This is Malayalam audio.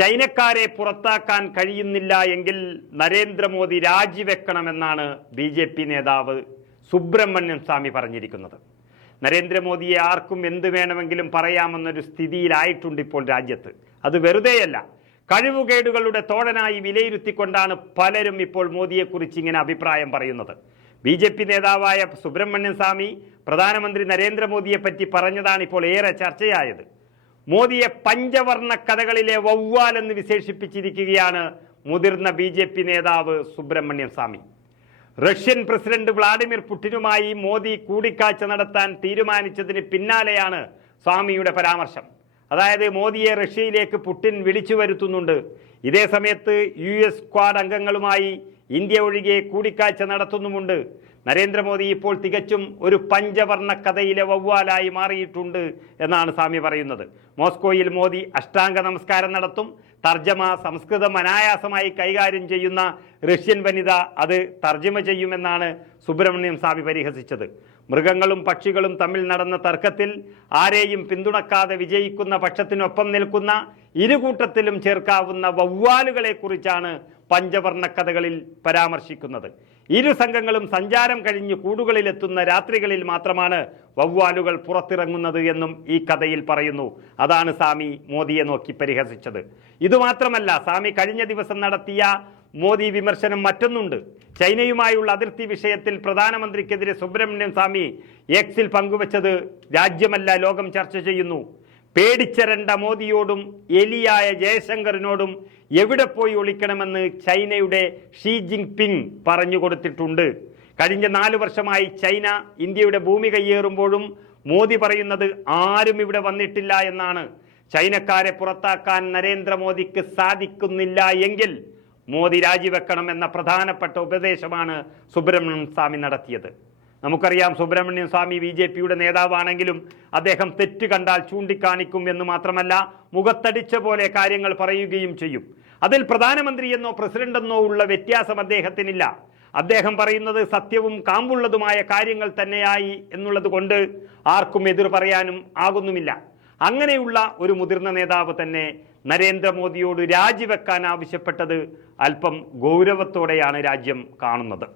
ചൈനക്കാരെ പുറത്താക്കാൻ കഴിയുന്നില്ല എങ്കിൽ നരേന്ദ്രമോദി രാജിവെക്കണമെന്നാണ് ബി ജെ പി നേതാവ് സുബ്രഹ്മണ്യൻ സ്വാമി പറഞ്ഞിരിക്കുന്നത്. നരേന്ദ്രമോദിയെ ആർക്കും എന്ത് വേണമെങ്കിലും പറയാമെന്നൊരു സ്ഥിതിയിലായിട്ടുണ്ട് ഇപ്പോൾ രാജ്യത്ത്. അത് വെറുതെയല്ല. കഴിവുകേടുകളുടെ തോഴനായി വിലയിരുത്തിക്കൊണ്ടാണ് പലരും ഇപ്പോൾ മോദിയെക്കുറിച്ച് ഇങ്ങനെ അഭിപ്രായം പറയുന്നത്. ബി ജെ പി നേതാവായ സുബ്രഹ്മണ്യൻ സ്വാമി പ്രധാനമന്ത്രി നരേന്ദ്രമോദിയെ പറ്റി പറഞ്ഞതാണ് ഇപ്പോൾ ഏറെ ചർച്ചയായത്. മോദിയെ പഞ്ചവർണ കഥകളിലെ വവ്വാലെന്ന് വിശേഷിപ്പിച്ചിരിക്കുകയാണ് മുതിർന്ന ബി ജെ പി നേതാവ് Subramanian Swamy. Russian president Vladimir പുടിനുമായി Modi കൂടിക്കാഴ്ച നടത്താൻ തീരുമാനിച്ചതിന് പിന്നാലെയാണ് സ്വാമിയുടെ പരാമർശം. അതായത് മോദിയെ റഷ്യയിലേക്ക് പുടിൻ വിളിച്ചു വരുത്തുന്നുണ്ട്. ഇതേ സമയത്ത് യു എസ് സ്ക്വാഡ് അംഗങ്ങളുമായി ഇന്ത്യ ഒഴികെ കൂടിക്കാഴ്ച നടത്തുന്നുമുണ്ട്. നരേന്ദ്രമോദി ഇപ്പോൾ തികച്ചും ഒരു പഞ്ചവർണ കഥയിലെ വവ്വാലായി മാറിയിട്ടുണ്ട് എന്നാണ് സ്വാമി പറയുന്നത്. മോസ്കോയിൽ മോദി അഷ്ടാംഗ നമസ്കാരം നടത്തും. തർജമ സംസ്കൃതം അനായാസമായി കൈകാര്യം ചെയ്യുന്ന റഷ്യൻ വനിത അത് തർജമ ചെയ്യുമെന്നാണ് സുബ്രഹ്മണ്യം സ്വാമി പരിഹസിച്ചത്. മൃഗങ്ങളും പക്ഷികളും തമ്മിൽ നടന്ന തർക്കത്തിൽ ആരെയും പിന്തുണക്കാതെ വിജയിക്കുന്ന പക്ഷത്തിനൊപ്പം നിൽക്കുന്ന ഇരുകൂട്ടത്തിലും ചേർക്കാവുന്ന വവ്വാലുകളെക്കുറിച്ചാണ് കുറിച്ചാണ് പഞ്ചവർണ കഥകളിൽ പരാമർശിക്കുന്നത്. ഇരു സംഘങ്ങളും സഞ്ചാരം കഴിഞ്ഞ് കൂടുകളിലെത്തുന്ന രാത്രികളിൽ മാത്രമാണ് വവ്വാലുകൾ പുറത്തിറങ്ങുന്നത് എന്നും ഈ കഥയിൽ പറയുന്നു. അതാണ് സ്വാമി മോദിയെ നോക്കി പരിഹസിച്ചത്. ഇതുമാത്രമല്ല സ്വാമി കഴിഞ്ഞ ദിവസം നടത്തിയ മോദി വിമർശനം മറ്റൊന്നുണ്ട്. ചൈനയുമായുള്ള അതിർത്തി വിഷയത്തിൽ പ്രധാനമന്ത്രിക്കെതിരെ സുബ്രഹ്മണ്യൻ സ്വാമി എക്സിൽ പങ്കുവച്ചത് രാജ്യമല്ല ലോകം ചർച്ച ചെയ്യുന്നു. പേടിച്ചരണ്ട മോദിയോടും എലിയായ ജയശങ്കറിനോടും എവിടെ പോയി ഒളിക്കണമെന്ന് ചൈനയുടെ ഷീ ജിങ് പിങ് പറഞ്ഞു കൊടുത്തിട്ടുണ്ട്. കഴിഞ്ഞ നാല് വർഷമായി ചൈന ഇന്ത്യയുടെ ഭൂമി കയ്യേറുമ്പോഴും മോദി പറയുന്നത് ആരും ഇവിടെ വന്നിട്ടില്ല എന്നാണ്. ചൈനക്കാരെ പുറത്താക്കാൻ നരേന്ദ്രമോദിക്ക് സാധിക്കുന്നില്ല എങ്കിൽ മോദി രാജിവെക്കണം എന്ന പ്രധാനപ്പെട്ട ഉപദേശമാണ് സുബ്രഹ്മണ്യൻ സ്വാമി നടത്തിയത്. നമുക്കറിയാം സുബ്രഹ്മണ്യൻ സ്വാമി ബി ജെ പിയുടെ നേതാവാണെങ്കിലും അദ്ദേഹം തെറ്റ് കണ്ടാൽ ചൂണ്ടിക്കാണിക്കും എന്ന് മാത്രമല്ല മുഖത്തടിച്ച പോലെ കാര്യങ്ങൾ പറയുകയും ചെയ്യും. അതിൽ പ്രധാനമന്ത്രി എന്നോ പ്രസിഡന്റ് എന്നോ ഉള്ള വ്യത്യാസം അദ്ദേഹത്തിനില്ല. അദ്ദേഹം പറയുന്നത് സത്യവും കാമ്പുള്ളതുമായ കാര്യങ്ങൾ തന്നെയായി എന്നുള്ളത് കൊണ്ട് ആർക്കും എതിർ പറയാനും ആകുന്നുമില്ല. അങ്ങനെയുള്ള ഒരു മുതിർന്ന നേതാവ് തന്നെ നരേന്ദ്രമോദിയോട് രാജിവെക്കാൻ ആവശ്യപ്പെട്ടത് അല്പം ഗൗരവത്തോടെയാണ് രാജ്യം കാണുന്നത്.